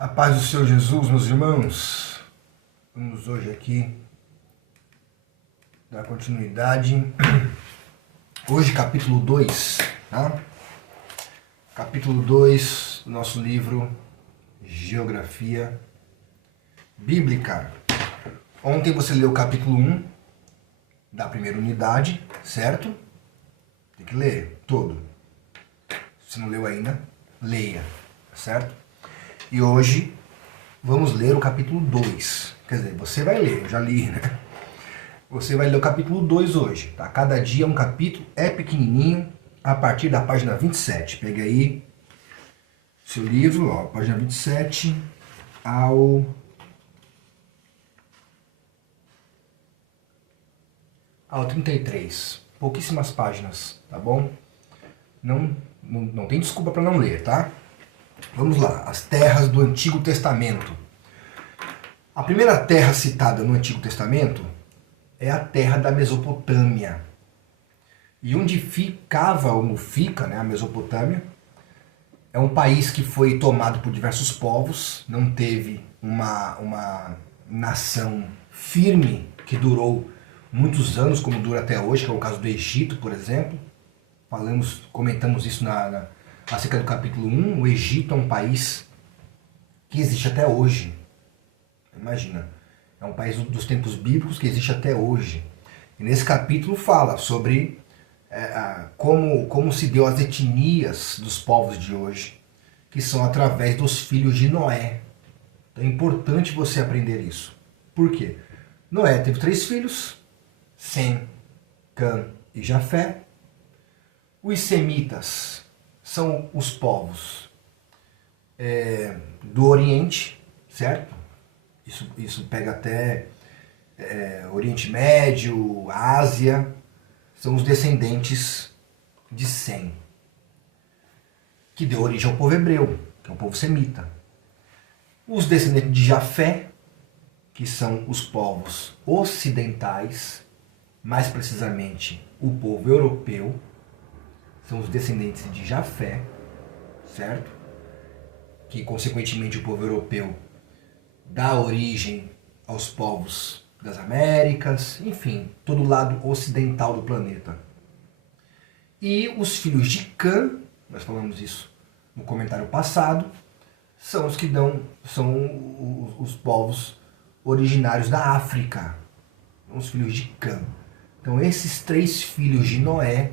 A paz do Senhor Jesus, meus irmãos. Vamos hoje aqui dar continuidade. Hoje, capítulo 2, tá? Capítulo 2 do nosso livro Geografia Bíblica. Ontem você leu o capítulo 1 da primeira unidade, certo? Tem que ler todo. Se não leu ainda, leia, certo? E hoje vamos ler o capítulo 2. Quer dizer, você vai ler, eu já li, né? Você vai ler o capítulo 2 hoje, tá? Cada dia um capítulo, é pequenininho, a partir da página 27. Pega aí seu livro, ó, página 27 ao 33. Pouquíssimas páginas, tá bom? Não tem desculpa para não ler, tá? Vamos lá, as terras do Antigo Testamento. A primeira terra citada no Antigo Testamento é a terra da Mesopotâmia. E onde ficava, ou fica, né, a Mesopotâmia, é um país que foi tomado por diversos povos, não teve uma nação firme que durou muitos anos, como dura até hoje, que é o caso do Egito, por exemplo. Comentamos isso acerca do capítulo 1, o Egito é um país que existe até hoje. Imagina, é um país dos tempos bíblicos que existe até hoje. E nesse capítulo fala sobre como se deu as etnias dos povos de hoje, que são através dos filhos de Noé. Então é importante você aprender isso. Por quê? Noé teve 3 filhos, Sem, Cã e Jafé. Os semitas são os povos do Oriente, certo? Isso pega até Oriente Médio, Ásia, são os descendentes de Sem, que deu origem ao povo hebreu, que é o povo semita. Os descendentes de Jafé, que são os povos ocidentais, mais precisamente o povo europeu, são os descendentes de Jafé, certo? Que, consequentemente, o povo europeu dá origem aos povos das Américas, enfim, todo o lado ocidental do planeta. E os filhos de Cã, nós falamos isso no comentário passado, são os povos originários da África, os filhos de Cã. Então, esses 3 filhos de Noé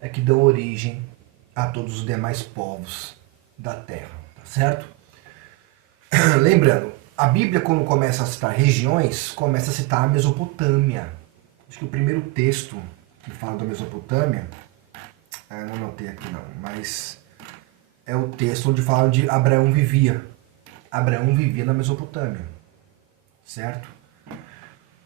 é que dão origem a todos os demais povos da Terra, tá certo? Lembrando, a Bíblia, quando começa a citar regiões, começa a citar a Mesopotâmia. Acho que o primeiro texto que fala da Mesopotâmia, não anotei aqui não, mas é o texto onde fala de Abraão vivia. Abraão vivia na Mesopotâmia, certo?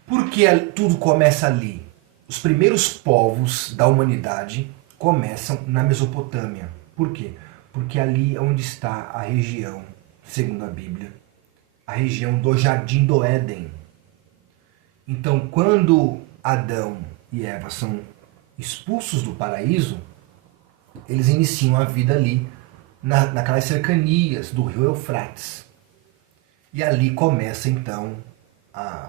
Por que tudo começa ali? Os primeiros povos da humanidade começam na Mesopotâmia. Por quê? Porque ali é onde está a região, segundo a Bíblia, a região do Jardim do Éden. Então, quando Adão e Eva são expulsos do paraíso, eles iniciam a vida ali, naquelas cercanias do rio Eufrates. E ali começa, então,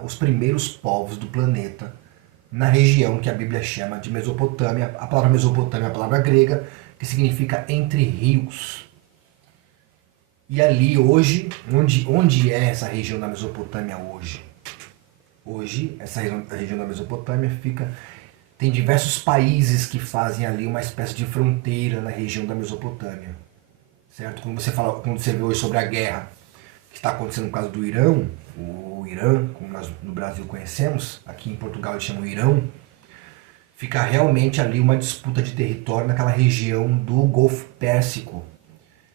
os primeiros povos do planeta, na região que a Bíblia chama de Mesopotâmia. A palavra Mesopotâmia é a palavra grega, que significa entre rios. E ali hoje, onde é essa região da Mesopotâmia hoje? Hoje, essa região da Mesopotâmia tem diversos países que fazem ali uma espécie de fronteira na região da Mesopotâmia. Certo? Quando você vê hoje sobre a guerra que está acontecendo no caso do Irã, o Irã, como nós no Brasil conhecemos, aqui em Portugal eles chamam Irão, fica realmente ali uma disputa de território naquela região do Golfo Pérsico,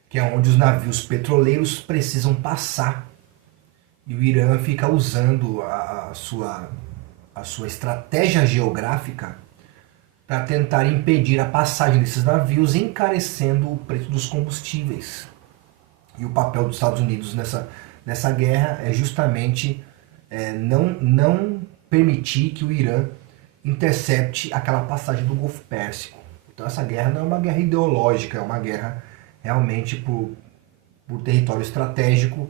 que é onde os navios petroleiros precisam passar. E o Irã fica usando a sua estratégia geográfica para tentar impedir a passagem desses navios, encarecendo o preço dos combustíveis. E o papel dos Estados Unidos nessa guerra é justamente não permitir que o Irã intercepte aquela passagem do Golfo Pérsico. Então essa guerra não é uma guerra ideológica, é uma guerra realmente por território estratégico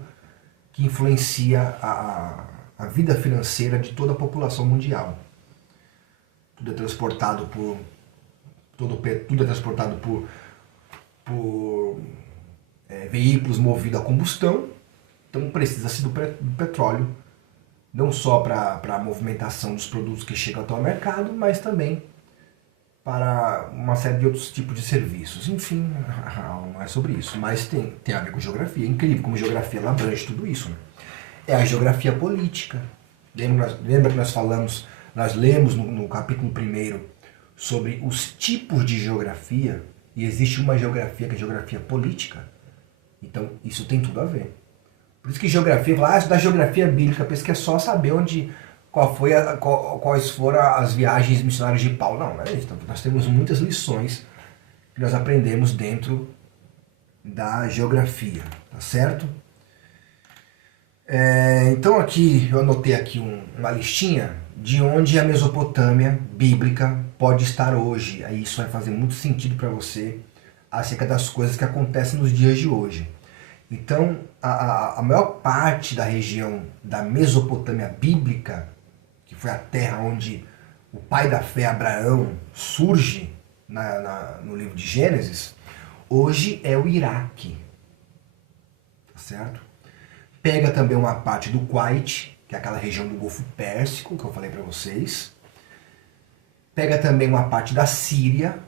que influencia a vida financeira de toda a população mundial. Tudo é transportado por veículos movidos a combustão, então precisa-se do petróleo, não só para a movimentação dos produtos que chegam até o mercado, mas também para uma série de outros tipos de serviços. Enfim, não é sobre isso, mas tem a ver com geografia. É incrível como geografia ela abrange tudo isso. Né? É a geografia política. Lembra que nós lemos no capítulo 1 sobre os tipos de geografia, e existe uma geografia que é geografia política. Então, isso tem tudo a ver. Por isso que geografia, da geografia bíblica, pensa que é só saber quais foram as viagens missionárias de Paulo. Não é isso. Nós temos muitas lições que nós aprendemos dentro da geografia, tá certo? Então aqui, eu anotei aqui uma listinha de onde a Mesopotâmia bíblica pode estar hoje. Aí isso vai fazer muito sentido para você acerca das coisas que acontecem nos dias de hoje. Então, a maior parte da região da Mesopotâmia bíblica, que foi a terra onde o pai da fé, Abraão, surge no livro de Gênesis, hoje é o Iraque. Tá certo? Pega também uma parte do Kuwait, que é aquela região do Golfo Pérsico, que eu falei para vocês. Pega também uma parte da Síria.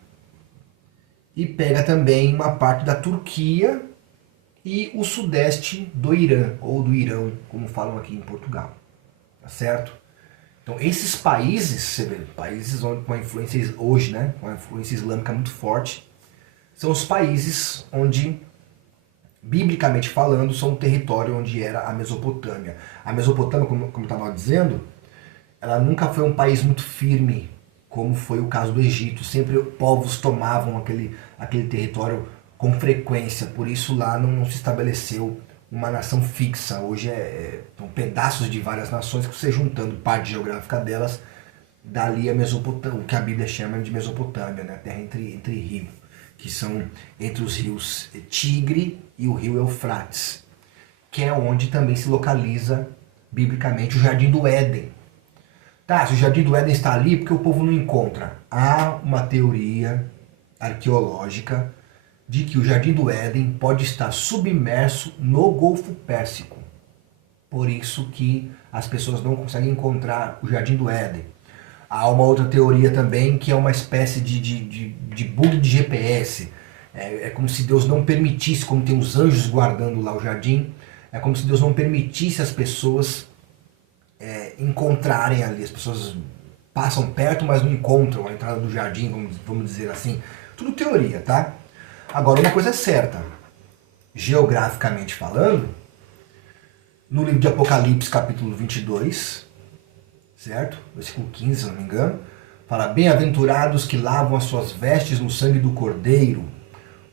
E pega também uma parte da Turquia e o sudeste do Irã, ou do Irão, como falam aqui em Portugal. Tá certo? Então esses países, você vê, países com a influência hoje, né, com a influência islâmica muito forte, são os países onde, biblicamente falando, são o território onde era a Mesopotâmia. A Mesopotâmia, como eu estava dizendo, ela nunca foi um país muito firme, como foi o caso do Egito. Sempre povos tomavam aquele território com frequência, por isso lá não se estabeleceu uma nação fixa. Hoje são pedaços de várias nações que você juntando parte geográfica delas, dali a Mesopotâmia, o que a Bíblia chama de Mesopotâmia, né? Terra entre rios, que são entre os rios Tigre e o rio Eufrates, que é onde também se localiza, biblicamente, o Jardim do Éden. Tá, se o Jardim do Éden está ali, porque o povo não encontra? Há uma teoria arqueológica de que o Jardim do Éden pode estar submerso no Golfo Pérsico. Por isso que as pessoas não conseguem encontrar o Jardim do Éden. Há uma outra teoria também que é uma espécie de bug de GPS. É como se Deus não permitisse, como tem os anjos guardando lá o jardim, é como se Deus não permitisse as pessoas encontrarem ali. As pessoas passam perto, mas não encontram a entrada do jardim, vamos dizer assim. Tudo teoria, tá? Agora, uma coisa é certa. Geograficamente falando, no livro de Apocalipse, capítulo 22, certo? Versículo 15, se não me engano, fala: bem-aventurados que lavam as suas vestes no sangue do Cordeiro,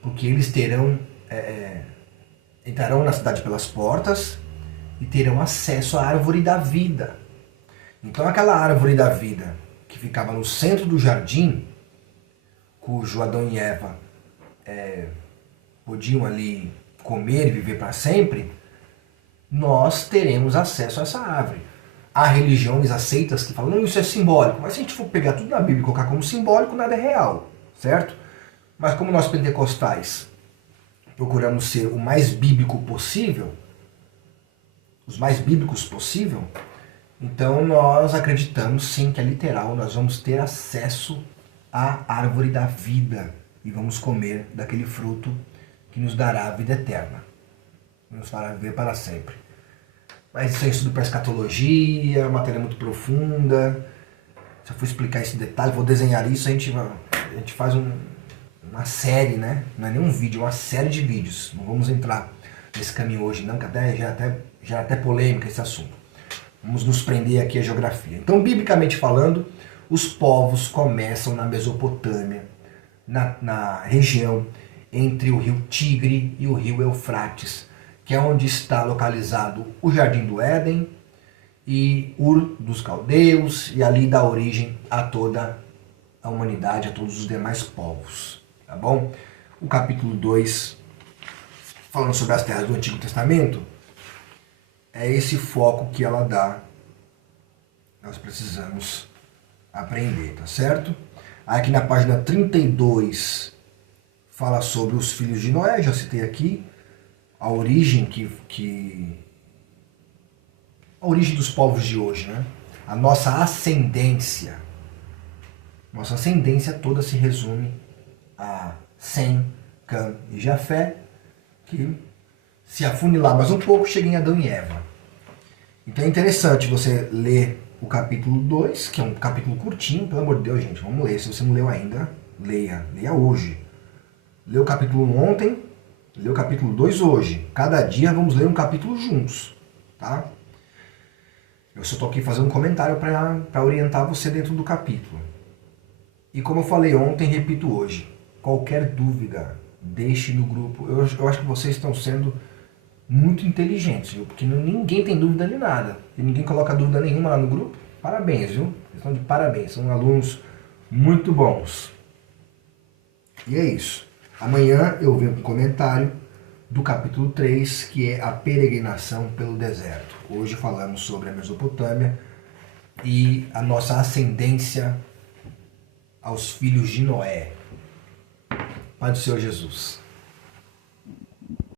porque eles entrarão na cidade pelas portas e terão acesso à árvore da vida. Então aquela árvore da vida que ficava no centro do jardim, cujo Adão e Eva podiam ali comer e viver para sempre, nós teremos acesso a essa árvore. Há religiões aceitas que falam: não, isso é simbólico. Mas se a gente for pegar tudo na Bíblia e colocar como simbólico, nada é real, certo? Mas como nós pentecostais procuramos ser o mais bíblico possível, os mais bíblicos possível, então nós acreditamos sim que é literal, nós vamos ter acesso à árvore da vida e vamos comer daquele fruto que nos dará a vida eterna, nos fará viver para sempre. Mas isso é estudo para escatologia, matéria muito profunda. Se eu for explicar esse detalhe, vou desenhar isso, a gente faz uma série, né? Não é nem um vídeo, é uma série de vídeos. Não vamos entrar nesse caminho hoje não, que já é até polêmica esse assunto. Vamos nos prender aqui à geografia. Então, biblicamente falando, os povos começam na Mesopotâmia, na região entre o rio Tigre e o rio Eufrates, que é onde está localizado o Jardim do Éden e Ur dos Caldeus, e ali dá origem a toda a humanidade, a todos os demais povos. Tá bom? O capítulo 2, falando sobre as terras do Antigo Testamento, é esse foco que ela dá. Nós precisamos aprender, tá certo? Aqui na página 32 fala sobre os filhos de Noé, já citei aqui, a origem a origem dos povos de hoje, né? A nossa ascendência. Nossa ascendência toda se resume a Sem, Cã e Jafé, que se afunilar mais um pouco, chega em Adão e Eva. Então é interessante você ler o capítulo 2, que é um capítulo curtinho, pelo amor de Deus, gente, vamos ler. Se você não leu ainda, leia hoje. Lê o capítulo 1 ontem, lê o capítulo 2 hoje. Cada dia vamos ler um capítulo juntos, tá? Eu só estou aqui fazendo um comentário para orientar você dentro do capítulo. E como eu falei ontem, repito hoje, qualquer dúvida, deixe no grupo. Eu acho que vocês estão sendo muito inteligentes, viu? Porque ninguém tem dúvida de nada. E ninguém coloca dúvida nenhuma lá no grupo. Parabéns, viu? Vocês estão de parabéns. São alunos muito bons. E é isso. Amanhã eu venho com um comentário do capítulo 3, que é a peregrinação pelo deserto. Hoje falamos sobre a Mesopotâmia e a nossa ascendência aos filhos de Noé. Pai do Senhor Jesus.